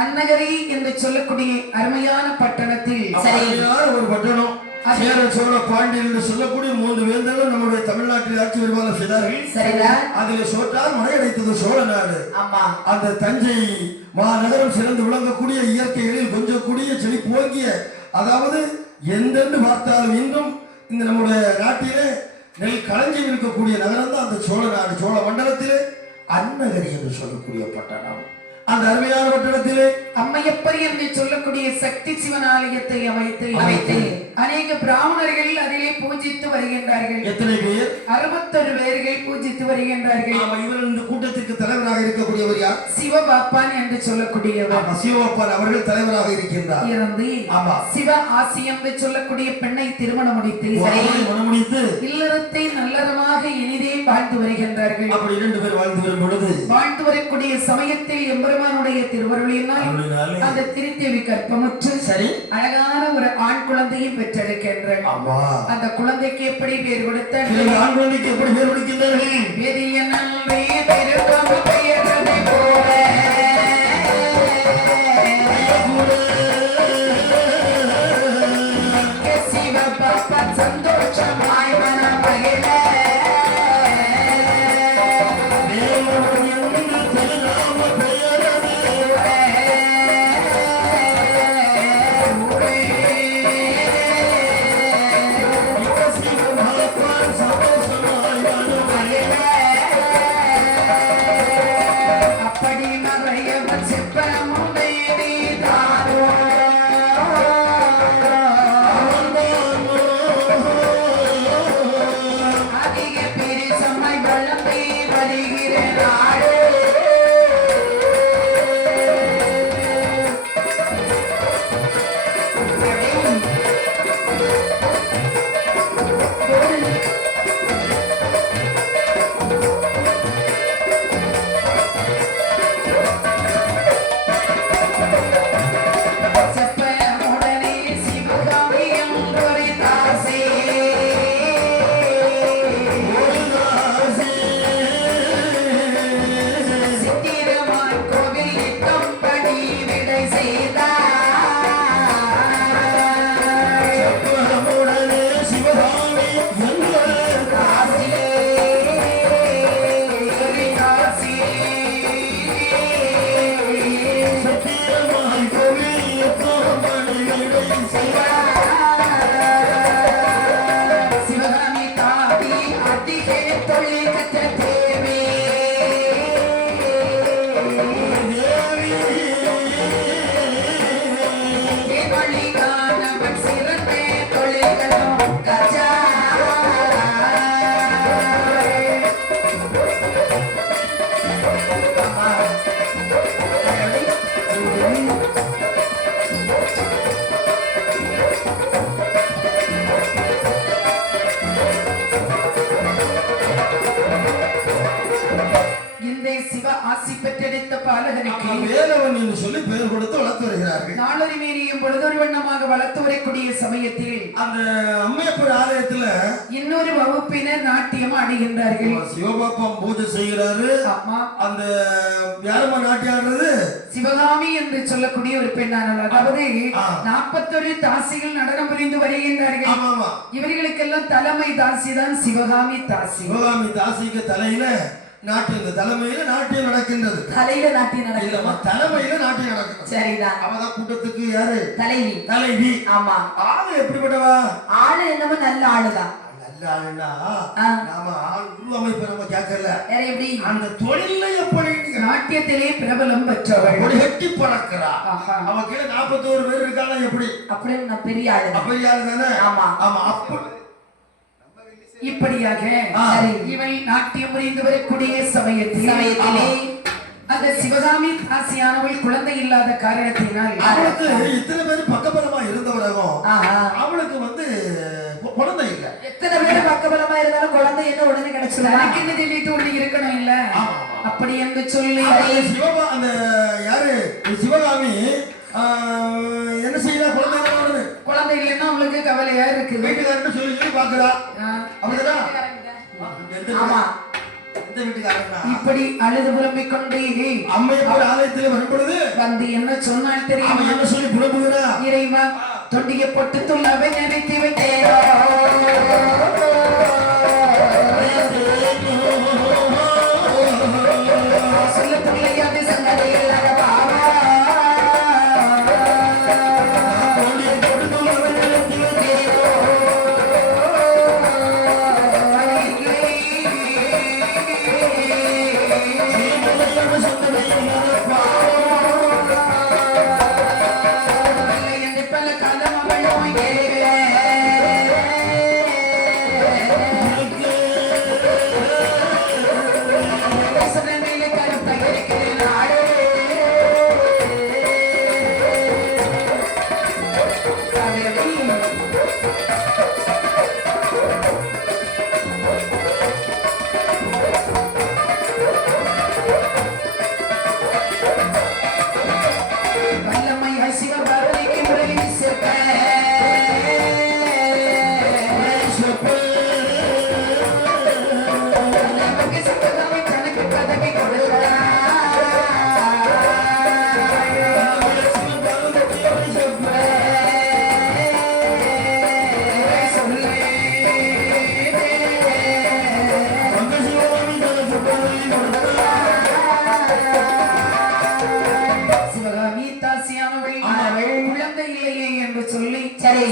அன்னகரி என்று சொல்லக்கூடிய அருமையான பட்டணத்தில் ஒரு பட்டணம் சேர சோழ பாண்டியன் என்று சொல்லக்கூடிய 3 வேந்தர்கள் நம்முடைய தமிழ்நாட்டில் ஆட்சி வருவாங்க செய்தார்கள். அதில் சோற்றால் மழையடைத்தது சோழ நாடு. அந்த தஞ்சை மாநகரம் சிறந்து விளங்கக்கூடிய இயற்கைகளில் கொஞ்சம் கூடிய செழிப்போங்கிய, அதாவது எந்தென்று பார்த்தாலும் இன்றும் இந்த நம்முடைய நாட்டிலே நெல் களஞ்சியம் இருக்கக்கூடிய நகரம் தான் அந்த சோழ நாடு. சோழ மண்டலத்திலே அன்னகரி என்று சொல்லக்கூடிய பட்டணம். அந்த அருமையான பட்டணத்திலே அம்மையப்பர் என்று சொல்லக்கூடிய சக்தி சிவன் ஆலயத்தை அமைத்து அநேக பிராமணர்கள் அதிலே பூஜித்து வருகின்றார்கள். எத்தனை பேர்? 61 பேர்கள் பூஜித்து வருகின்றார்கள். இவர் இந்த கூட்டத்திற்கு தலைவராக இருக்கக்கூடியவர் யார்? சிவபாப்பான் என்று சொல்லக்கூடியவர். சிவபாப்பான் அவர்கள் தலைவராக இருக்கின்றார். இருந்து சிவ ஆசி என்று சொல்லக்கூடிய பெண்ணை திருமணம் முடித்து இல்லறத்தை நல்லறமாக இனிதே வாழ்ந்து வருகின்றார்கள். அப்படி 2 பேர் வாழ்ந்து வரும் பொழுது வாழ்ந்து வரக்கூடிய சமயத்தில் எம்பெருமானுடைய திருவருளினால் அந்த திருத்தேவி கற்பமுற்று அழகான ஒரு ஆண் குழந்தையை பெற்றெடுக்கின்றார். அந்த குழந்தைக்கு எப்படி பேர் கொடுத்தார்கள்? ஆண் குழந்தைக்கு எப்படி பேர் கொடுக்கின்றார்கள்? வேதியனல்லே திருக்கம் பெயர்ந்ததை போல சிவபாப்பா சந்தோஷமாய் மனமகிழ சொல்லி பெயர் கொடுத்து வளர்த்து வருகிறார்கள். நாளொரு மேனியும் பொழுதொரு வண்ணமாக வளர்த்து வரக்கூடிய சமயத்தில் அந்த அம்மையப்பர் ஆலயத்துல இன்னொரு வகுப்பினர் நாட்டியம் ஆடுகின்றார்கள். சிவபாப்பம் பூஜை செய்கிறாரு. அந்த யாரம்மா நாட்டியம் ஆடுறது? சிவகாமி என்று சொல்லக்கூடிய ஒரு பெண்ணானவர். அதாவது 41 தாசிகள் நடனம் புரிந்து வருகின்றார்கள். இவர்களுக்கெல்லாம் தலைமை தாசி தான் சிவகாமி தாசி. சிவகாமி தாசிக்கு தலையில நாட்டியம், தலைமையில நாட்டியம் நடக்கின்றது. தலையில நாட்டியம் நடக்கல, தலைமையில நாட்டியம் நடக்கும். சரிதான். அவதான் கூட்டத்துக்கு யாரு? தலைவி. தலைவி. ஆமா. ஆளு எப்படிப்பட்டவா? ஆளு என்னமோ நல்ல ஆளுதான். நல்ல ஆளுன்னா நாம ஆள் உருவமைப்பு நம்ம கேட்கல. வேற எப்படி? அந்த தொழில எப்படி நாட்டியத்திலே பிரபலம் பெற்றவள். கட்டி பறக்கிறா. அவ கீழே 41 பேர் இருக்காங்க. எப்படி? அப்படின்னு நான் பெரிய ஆளு. பெரிய ஆளு தானே? ஆமா ஆமா. அப்ப இப்படியாக இவள் நாட்டியம் புரிந்து வரக்கூடிய சமயத்திலே அந்த சிவகாமி தாசியானவள் குழந்தை இல்லாத காரணத்தினால் அவளுக்கு இத்தனை பேர் பக்கபலமா இருந்தவரகம் அவளுக்கு வந்து குழந்தை இல்ல. எத்தனை பேர் பக்கபலமா இருந்தாலும் குழந்தை என்ன உடனே கிடைச்சது? என்ன சொல்லிட்டு ஒண்ணு இருக்கணும் இல்ல? அப்படி என்று சொல்லி அந்த யாரு சிவகாமி என்ன செய்யறா? குழந்தை இல்லைன்னா அவளுக்கு கவலையா இருக்கு. வீட்டுக்காரன்னு சொல்லி சொல்லி பாக்குறா. அப்படிதான். இப்படி அழுது புலம்பிக் கொண்டே அம்மையப்பர் ஆலயத்தில் வரும்பொழுது வந்து என்ன சொன்னால் தெரியும்? என்ன சொல்லி புலம்புகிறா? இறைவா, தொண்டியை பொட்டு துள்ளவை நினைத்து வைத்தேரோ, சொல்ல துள்ளையாது சங்கதியில்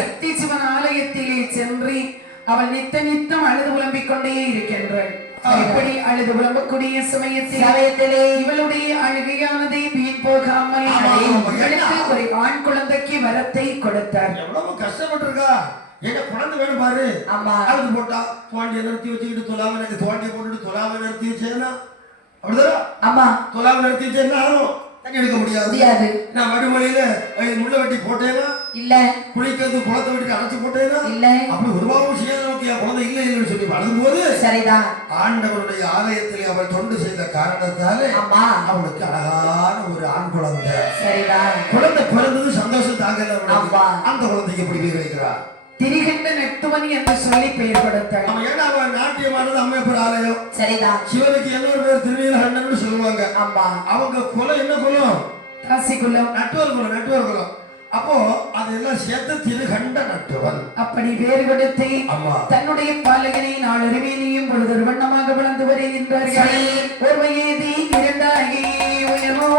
சக்தி சிவன் ஆலயத்திலே சென்று அவள் நித்த நித்தம் அழுது புலம்பிக் கொண்டே இருக்கின்றாள். இப்படி அழுது புலம்பக்கூடிய சமயத்திலே இவளுடைய அழுகையானதை வீண் போகாமல் இவளுக்கு ஒரு ஆண் குழந்தைக்கு வரத்தை கொடுத்தார். எவ்வளவு கஷ்டப்பட்டு இருக்கா. என்ன குழந்தை வேணும் பாரு. ஆமா. அழுது போட்டா தோண்டியை நிறுத்தி வச்சுக்கிட்டு தொலாம தோண்டியை போட்டுட்டு தொலாம நிறுத்தி வச்சேன்னா அப்படிதான். ஆமா. தொலாம நிறுத்தி வச்சேன்னா தண்ணி எடுக்க முடியாது. நான் மறுமொழியில முள்ள வெட்டி போட்டேனா இல்ல, குளிக்கிறது குளத்தை வெட்டி அடைச்சு போட்டேனா இல்ல. அப்படி உருவாகவும் செய்யாத நோக்கி குழந்தை இல்லை இல்லைன்னு சொல்லி அழுதும் போது சரிதான் ஆண்டவருடைய ஆலயத்தில் அவள் தொண்டு செய்த காரணத்தாலே அவளுக்கு அழகான ஒரு ஆண் குழந்தை. சரிதான். குழந்தை பிறந்தது சந்தோஷம் தாங்கல. அந்த குழந்தைக்கு எப்படி பேர் வைக்கிறார்? திரிகண்ட நெட்டுமணி என்று சொல்லி பெயர் கொடுத்தார். ஏன்னா அவன் நாட்டியமானது அம்மையப்பர் ஆலயம். சரிதான். சிவனுக்கு இன்னொரு பேர் திருநீலகண்டன்னு சொல்லுவாங்க. ஆமா. அவங்க குலம் என்ன குலம்? தாசி குலம். நட்டுவர் குலம். அப்போ அதெல்லாம் சேர்த்து திருகண்ட நட்டுவன் அப்படி பேர் கொடுத்து தன்னுடைய பாலகனை நாளொருவேனியும் பொழுதொரு வண்ணமாக வளர்ந்து வருகின்றார்கள். ஒரு வயது இரண்டாகி உயர்வோ